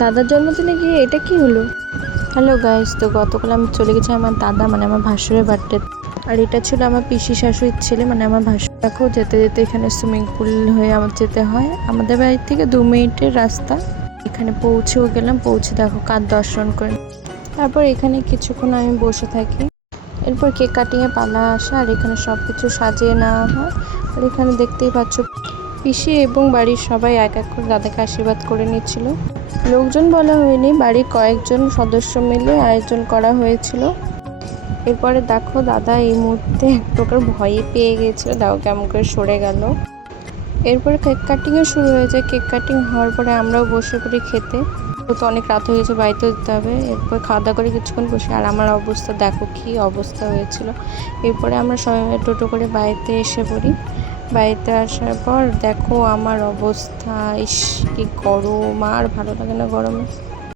দাদার জন্মদিনে গিয়ে এটা কি হলো? হ্যালো গাইস, তো গতকাল আমি চলে গেছি আমার দাদা মানে আমার ভাসুরের বার্থডে। আর এটা ছিল আমার পিসি শাশুড়ির ছেলে মানে আমার ভাসুর। দেখো যেতে যেতে এখানে সুইমিং পুল হয়ে আমার যেতে হয়, আমাদের বাড়ি থেকে 2 মিনিটের রাস্তা। এখানে পৌঁছেও গেলাম, পৌঁছে দেখো কার দর্শন করে। তারপর এখানে কিছুক্ষণ আমি বসে থাকি। এরপর কেক কাটিংয়ে পালা আসা, আর এখানে সব কিছু সাজিয়ে নেওয়া হয়। আর এখানে দেখতেই পাচ্ছ পিসি এবং বাড়ির সবাই এক এক করে দাদাকে আশীর্বাদ করে নিচ্ছিল। লোকজন বলা হয়নি, বাড়ির কয়েকজন সদস্য মিলে আয়োজন করা হয়েছিল। এরপরে দেখো দাদা এই মুহূর্তে এক প্রকার ভয়ে পেয়ে গিয়েছিল, দাও কেমন করে সরে গেল। এরপরে কেক কাটিংও শুরু হয়ে যায়। কেক কাটিং হওয়ার পরে আমরাও বসে পড়ি খেতে। তো অনেক রাত হয়ে গেছে, বাড়িতে যেতে হবে। এরপর খাওয়া দাওয়া করে কিছুক্ষণ বসে, আর আমার অবস্থা দেখো কি অবস্থা হয়েছিল। এরপরে আমরা সবাই টোটো করে বাড়িতে এসে পড়ি। বাড়িতে আসার পর দেখো আমার অবস্থা, ইস কি গরম, আর ভালো লাগে না গরমে।